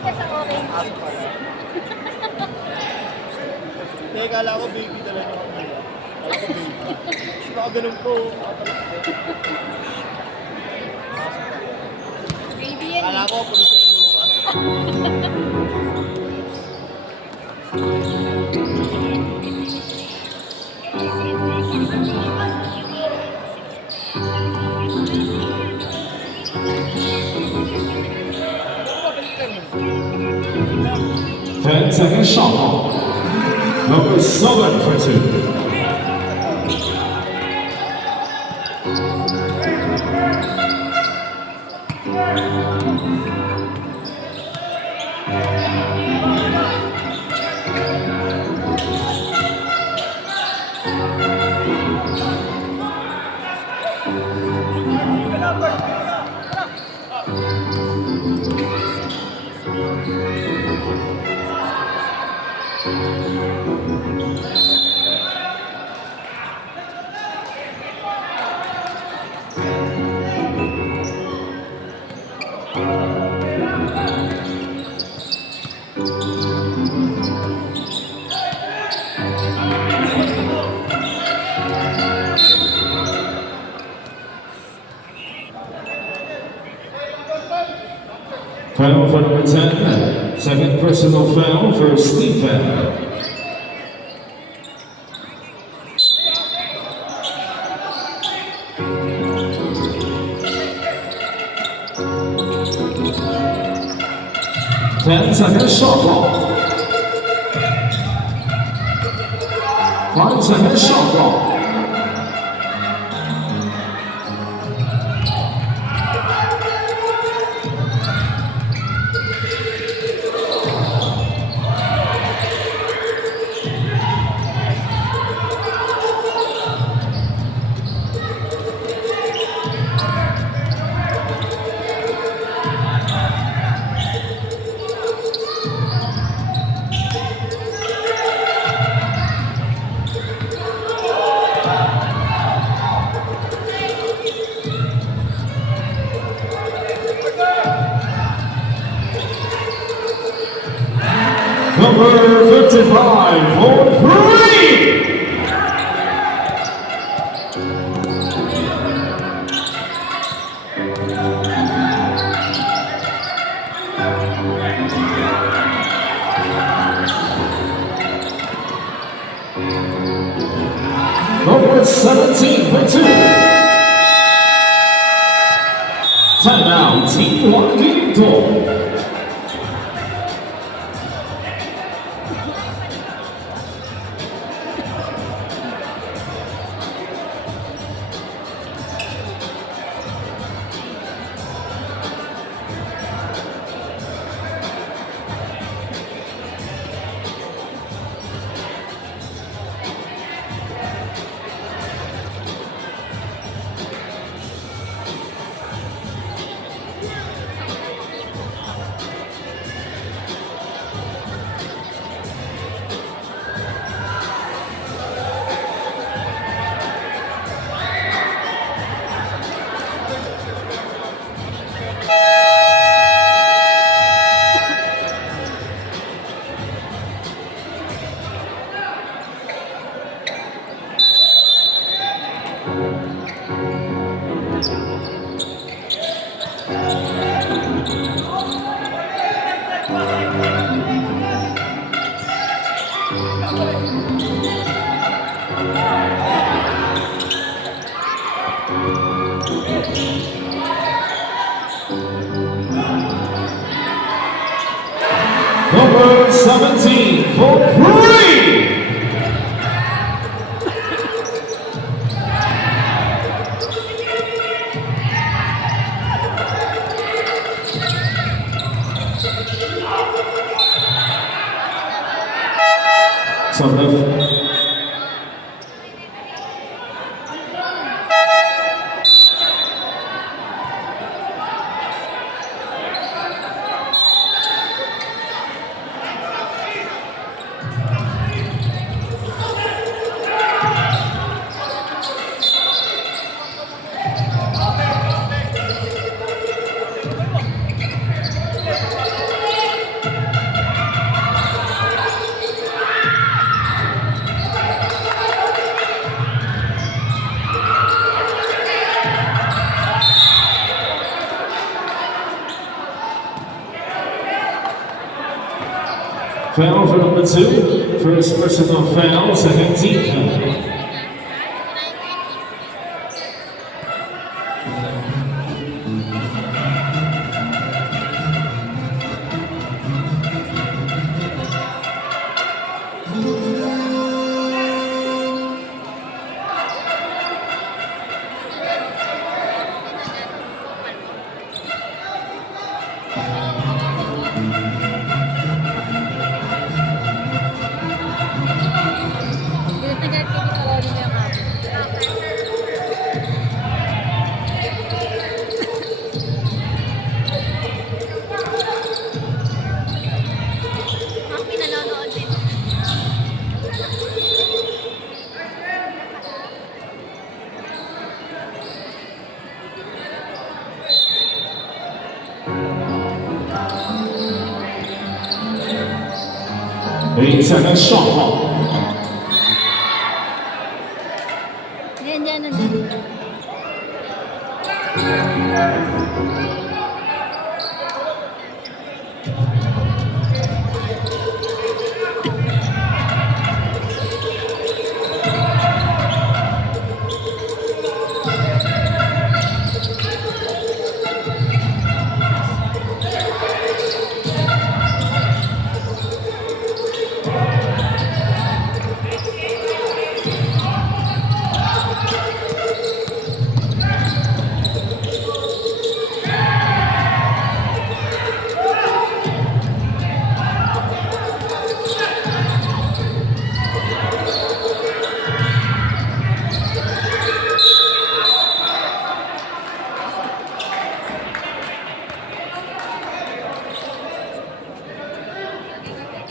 lotus ang orange. Aso pala. Teka, kala ko baby talaga ako. Kala ko baby. Baka ganun po. Baby yan Kala eh. ko pulis sa Lucas.10 seconds shot. Number 7 for 2. Foul for number 10. Second personal foul for Stephen. Second shot clock. 5 seconds shot clock. Number 55 for 3. Number 17 for 2. Timeout, Team 1 Victor. Number 17 for 3. So left. Foul for number 2. First personal foul, second team foul. Second shot clock. Ganyan, nandito.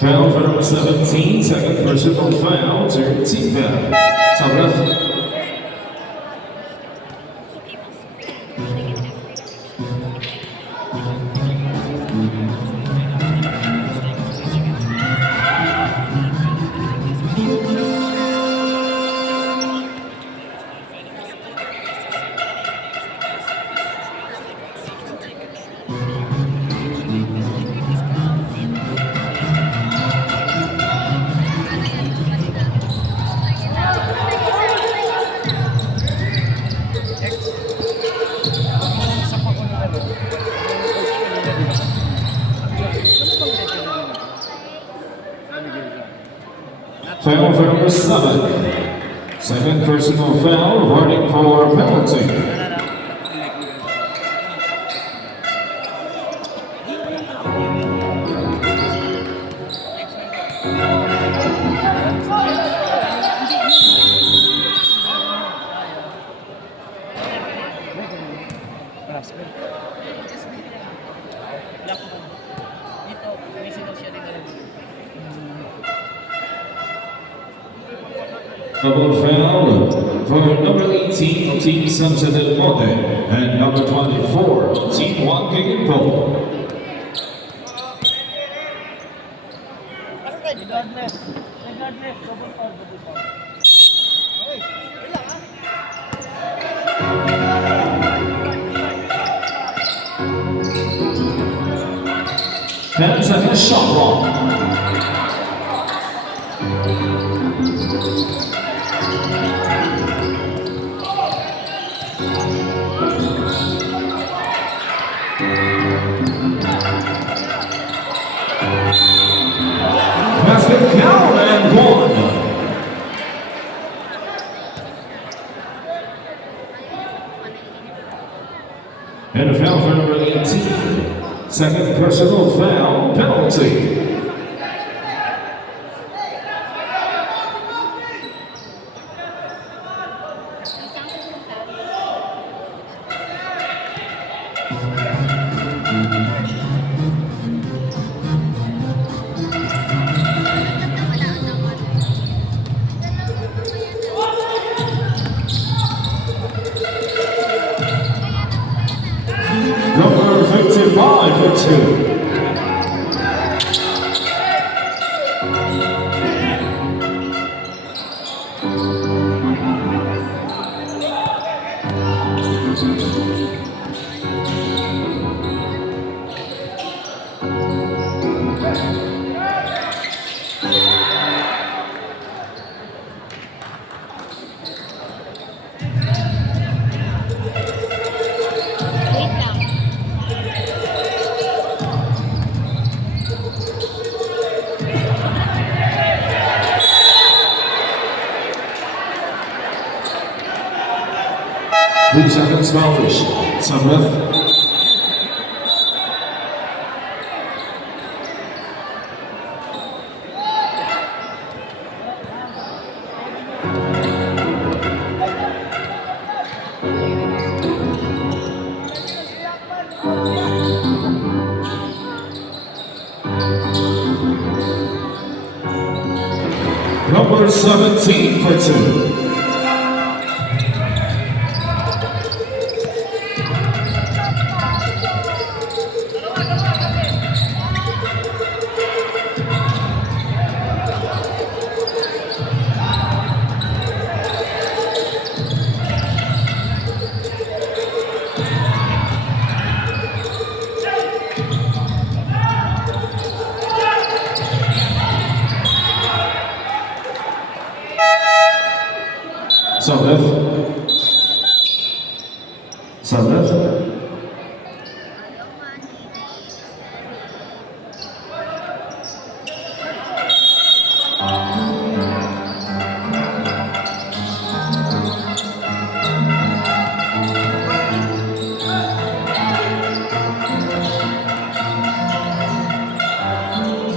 Foul for number 17, second personal foul, third team foul. Top left. Foul for number 7. Second personal foul, warning for penalty. Double foul for number 18, Team Sunset del Monte, and number 24, Team Juan Giggle. Ten seconds shot clock. Basket count and one. And a foul for number 18. Second personal foul, penalty. Number 55 for two. 3 seconds knowledge. Some left. Number 17 for 2. Some left. Some left.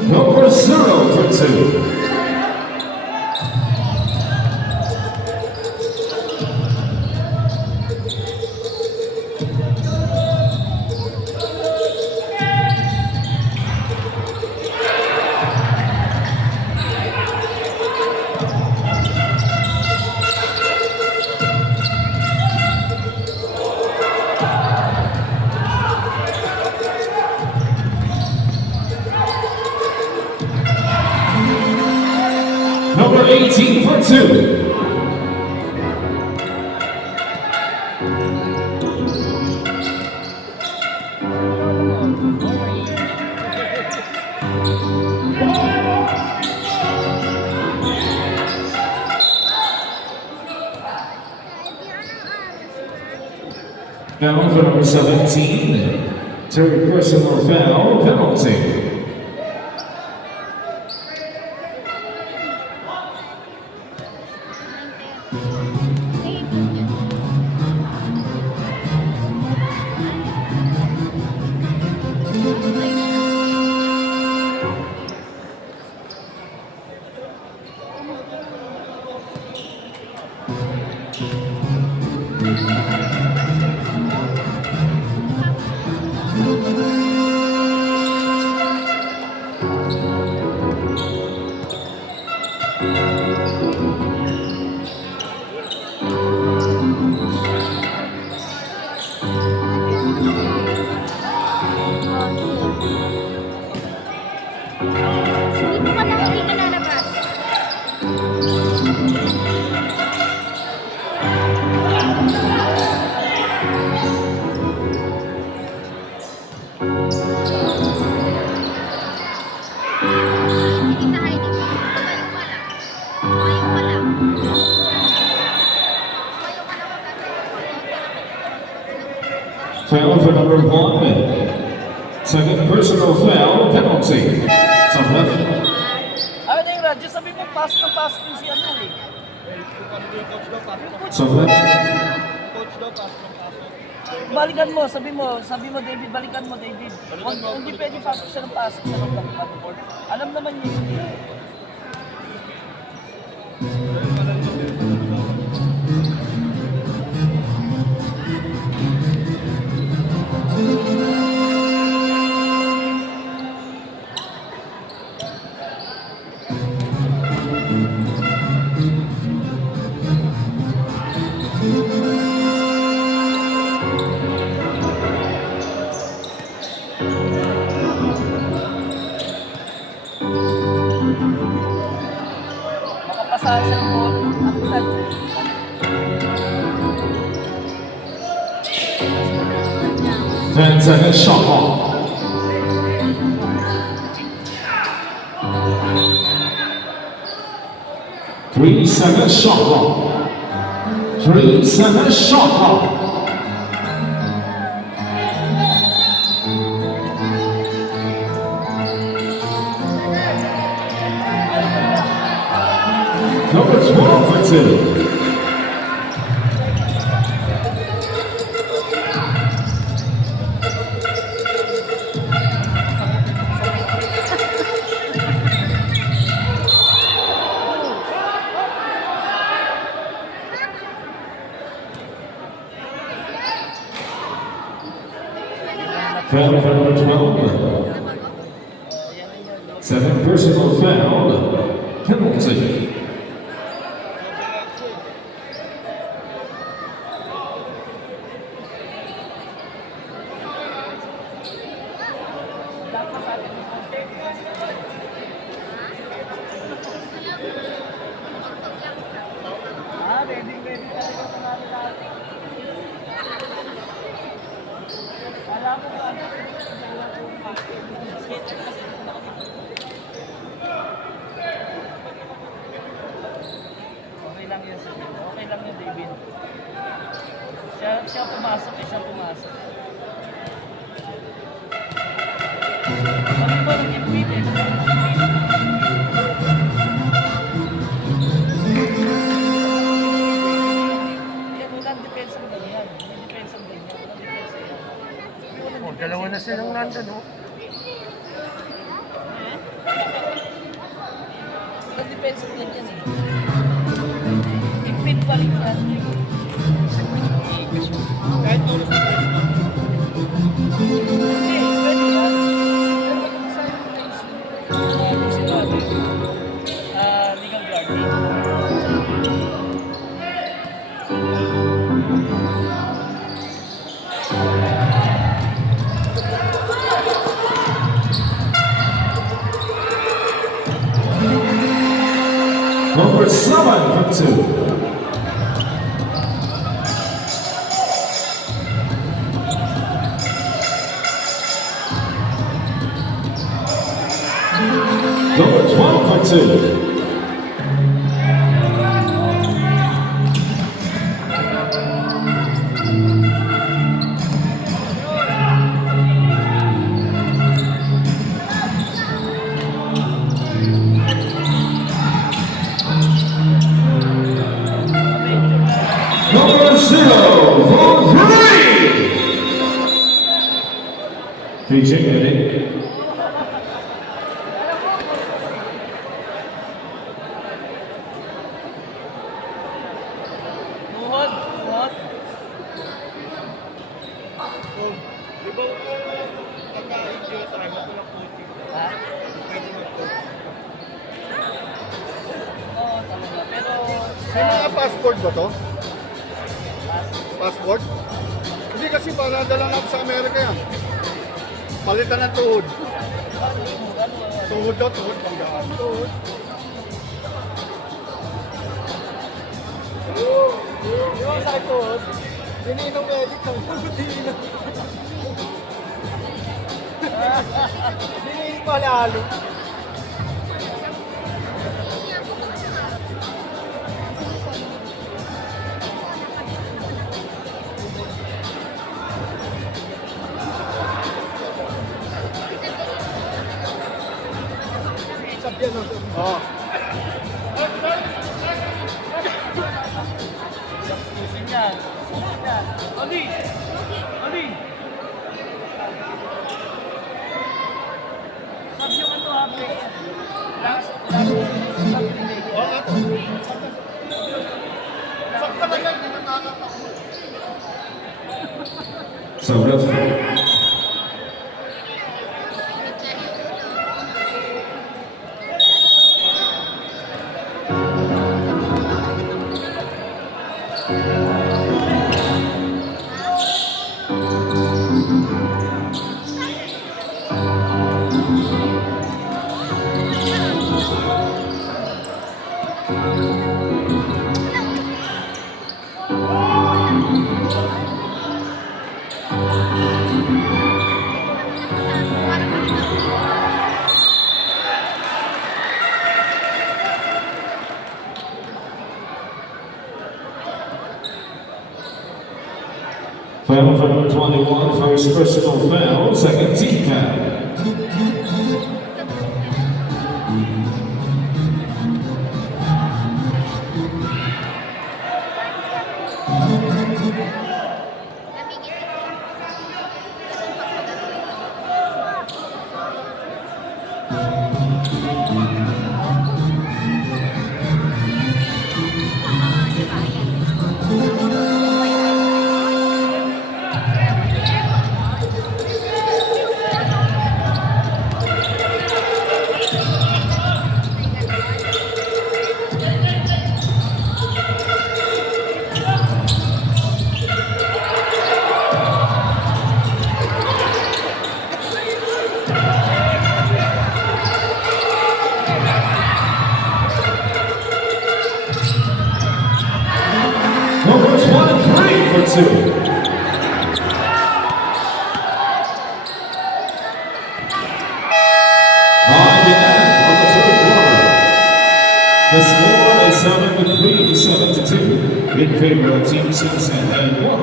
Number 0 for 2. Number 18 for 2. Now for number 17, third personal foul penalty. Dito ka lang, hindi ka lalabas. Hindi ka hiding. Tumayo ka lang. Tumayo ka lang. Tumayo ka lang, Foul for number 1. Second personal foul penalty. Some left. Ano na yung radyo? Sabi mo, pasok ng pasok yung si ano eh. Some left. Coach daw, pasok ng pasok. Balikan mo, sabi mo David, balikan mo David. Hindi pwede pasok siya ng pasok sa loob ng court. Alam naman niya yun eh. Makapasa siya ng ball. Ang touch. 10 seconds shot clock. Three seconds shot clock. 3 seconds shot clock. Number 12 for 2. Foul for number 12. Second personal foul. Penalty. Ready talaga panalo natin. Alam mo ba? Okay lang yun, sir. Okay lang yun, David. Siya pumasok siya pumasok. Sabi ko, nag-impede eh. Yan, walang depensa mo ganyan. Hindi depensa mo ganyan. Walang depensa yan. Sabi, walang depensa. Dalawa na silang nandun, oh. Walang depensa mo ganyan eh. Impede pa rin yan. Kahit tulos na tayo. Hindi, pwede yan. Pero pag nasa yung place, sigurado, legal guarding. Number 7 from 2. Number 12 from 2. Number 0 for 3. PJ Eddie. Tuhod, tuhod. Oh, di ba pagka-injury tayo, walang coaching. Ha? Pwede mag-coach. Oo, talaga. Pero May mga passport ba to? Passport? Hindi kasi paradala natin sa Amerika yan. Palitan ng tuhod. Tuhod daw, tuhod pang daan. Tuhod. Di ba sa tuhod? Dininong medic ang tuhod, dininong. Dininong pala halo. Oh. susin yan. Susin yan. Ali! Ali! Sabi yung ano ha, player. Last sabi ni David. Oo nga. Sakta lang yan, hindi na nakakatawa. So referee. Foul for number 21, first personal foul, second team foul. 2. On the end of the third quarter, the score is 7-3 to 7-2 in favor of Team Sunset and 1